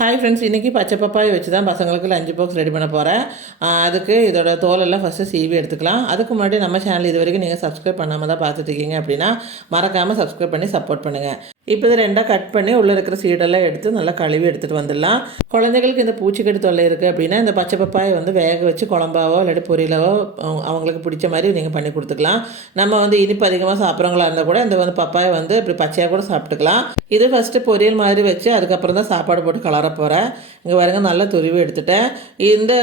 Hi friends, இன்றைக்கி பச்சை பப்பாயை வச்சு தான் பசங்களுக்கு லஞ்ச் பாக்ஸ் ரெடி பண்ண போகிறேன். அதுக்கு இதோட தோலெல்லாம் ஃபஸ்ட்டு சீவி எடுத்துக்கலாம். அதுக்கு முன்னாடி நம்ம சேனல் இது வரைக்கும் நீங்கள் சப்ஸ்கிரைப் பண்ணாமல் தான் பார்த்துட்ருக்கீங்க அப்படின்னா மறக்காமல் சப்ஸ்கிரைப் பண்ணி சப்போர்ட் பண்ணுங்கள். இப்போ இது ரெண்டாக கட் பண்ணி உள்ளே இருக்கிற சீடெல்லாம் எடுத்து நல்லா கழுவி எடுத்துகிட்டு வந்துடலாம். குழந்தைகளுக்கு இந்த பூச்சிக்கடி தொல்லை இருக்குது அப்படின்னா இந்த பச்சை பப்பாயை வேக வச்சு குழம்பாவோ இல்லாட்டி பொரியலாவோ அவங்களுக்கு பிடிச்ச மாதிரி நீங்கள் பண்ணி கொடுத்துக்கலாம். நம்ம இனிப்பு அதிகமாக சாப்பிட்றவங்களா இருந்தால் கூட இந்த பப்பாயை இப்படி பச்சையாக கூட சாப்பிட்டுக்கலாம். இது ஃபஸ்ட்டு பொரியல் மாதிரி வச்சு அதுக்கப்புறம் தான் சாப்பாடு போட்டு கலர போகிறேன். இங்கே பாருங்க, நல்லா துருவி எடுத்துட்டேன்.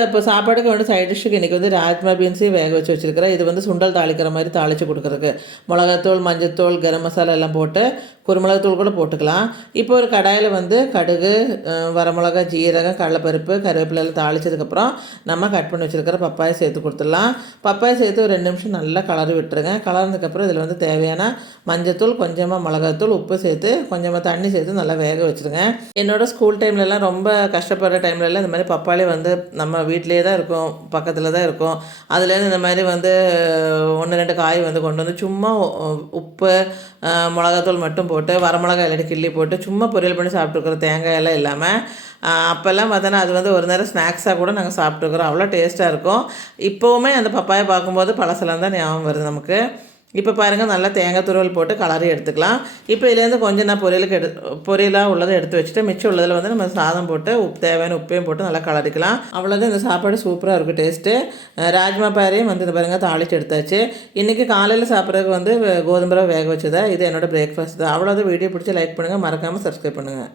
இப்போ சாப்பாடுக்கு சைட் டிஷ்ஷுக்கு இன்றைக்கி ராஜ்மா பீன்ஸையும் வேக வச்சு வச்சுருக்கிறேன். இது சுண்டல் தாளிக்கிற மாதிரி தாளித்து கொடுக்குறதுக்கு மிளகாத்தூள், மஞ்சத்தூள், கரம் மசாலா எல்லாம் போட்டு குருமிளகுத்தூள் கூட போட்டுக்கலாம். இப்போ ஒரு கடாயில் கடுகு, வரமிளகா, ஜீரகம், கடலைப்பருப்பு, கருவேப்பிலை தாளித்ததுக்கப்புறம் நம்ம கட் பண்ணி வச்சுருக்கிற பப்பாயை சேர்த்து கொடுத்துடலாம். பப்பாயை சேர்த்து ஒரு 2 நிமிஷம் நல்லா கலரி விட்டுருங்க. கலர்னதுக்கப்புறம் இதில் தேவையான மஞ்சத்தூள், கொஞ்சமாக மிளகாத்தூள், உப்பு சேர்த்து கொஞ்சமாக தண்ணி சேர்த்து நல்லா வேக வச்சுருங்க. என்னோடய ஸ்கூல் டைம்லலாம் ரொம்ப கஷ்டப்படுற டைம்லலாம் இந்த மாதிரி பப்பாளி நம்ம வீட்டிலே தான் இருக்கும், பக்கத்தில் தான் இருக்கும். அதுலேருந்து இந்த மாதிரி 1 2 காய் கொண்டு சும்மா உப்பு, மிளகாத்தூள் மட்டும் போட்டு வரமிளகாய் இல்லாட்டி கிள்ளி போட்டு சும்மா பொரியல் பண்ணி சாப்பிட்ருக்குறோம், தேங்காய் எல்லாம் இல்லாமல். அப்போல்லாம் பார்த்தோன்னா அது ஒரு நேரம் ஸ்நாக்ஸாக கூட நாங்கள் சாப்பிட்டுக்கிறோம். அவ்வளோ டேஸ்ட்டாக இருக்கும். இப்போவுமே அந்த பப்பாயை பார்க்கும்போது பழசெல்லாம் தான் ஞாபகம் வருது நமக்கு. இப்போ பாருங்கள், நல்லா தேங்காய் துருவல் போட்டு கலரி எடுத்துக்கலாம். இப்போ இதுலேருந்து கொஞ்சம் நான் பொரியலாக உள்ளதை எடுத்து வச்சுட்டு மிச்சம் உள்ளதில் நம்ம சாதம் போட்டு தேவையான உப்பையும் போட்டு நல்லா கலரிக்கலாம். அவ்வளோதான், இந்த சாப்பாடு சூப்பராக இருக்கும் டேஸ்ட்டு. ராஜ்மா பாரையும் இந்த பாருங்கள் தாளித்து எடுத்தாச்சு. இன்றைக்கி காலையில் சாப்பிட்றதுக்கு கோதுமை ரவை வேக வச்சதா. இது என்னோடய பிரேக்ஃபாஸ்ட் தான். அவ்வளோதான். வீடியோ பிடிச்சி லைக் பண்ணுங்கள், மறக்காமல் சப்ஸ்கிரைப் பண்ணுங்கள்.